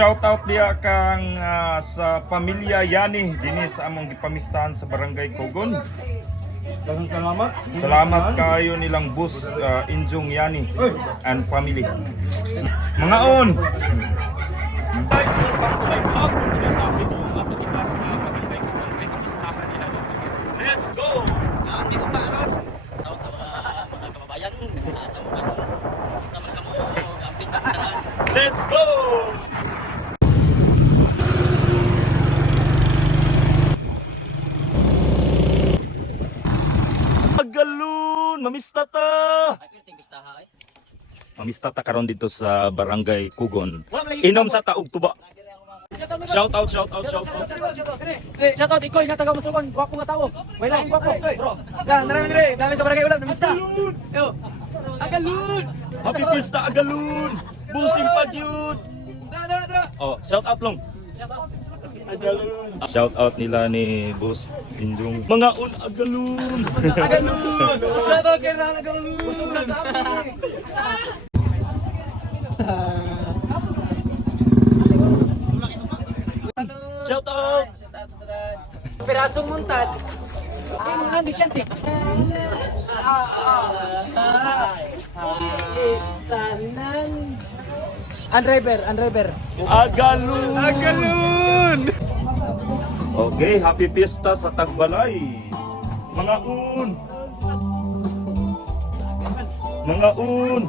shout out dia kang sa pamilya Yani dinhi sa among gipamistahan sa Barangay Kugon. Salamat. Salamat kayo nilang bus Injong Yani and family. Mga on. Guys, welcome to my vlog. Tuloy sa video ato kita sa Barangay Kugon kay kapistahan nila dito. Let's go! Kami kung maaron. Tawag sa mga kababayan. Sa mga naman kamo. Kamping kapitaran. Let's go! Agalun! Mamista ta! Ay, piting pistaha eh. Mamista ta karon dito sa Barangay Kugon. Inom sa taog tuba. Shout out, shout out, shout out. Shout out ikoy na taga Musulman, gwapo nga tao. May laing gwapo, bro. Gan, narami dire, dami sa barangay ulam, namista. Yo. Agalun. Happy Pista Agalun! Busing pagyud! Dra. Oh, shout out long. Shout out nila ni Boss Injong. Mga on Agalun! Agalun. Shout out kay Rana Agalun. Busog na dami. Shout out! Pirasong muntad. Hindi siya tik. Istanan. Unriver. Agalun! Agalun! Okay, happy pista sa Tagbalay. Mga un! Mga un!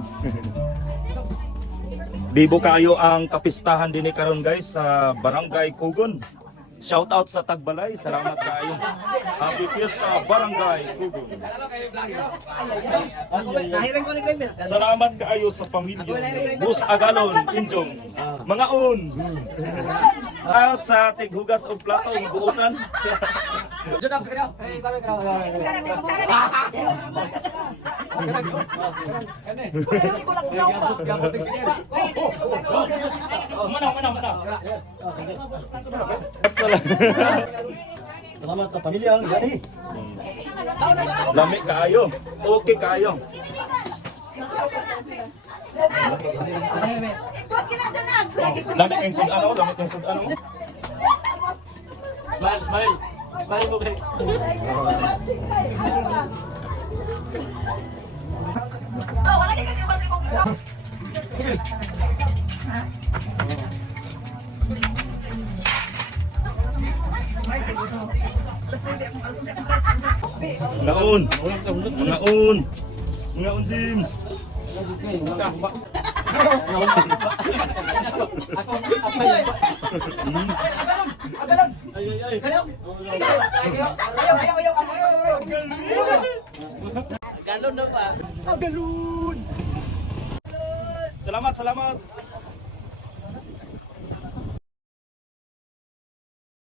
Bibo kayo ang kapistahan din karon guys sa Barangay Kugon. Shout out sa Tagbalay. Salamat kayo. Happy Fiesta Barangay Kugon. Salamat kayo sa pamilya. Bus Agalon, Injong. Mga un. Out sa tighugas o plato, buutan. Jod up sa kanya. Hey, Mana. Salamat sa pamilyang Yani. Lami kayo. Okay kayo. Lami kang sud-ano, lami kang sud-ano. Smile. Smile mo kay. Naon. Mga un James. Galon na ba? Salamat.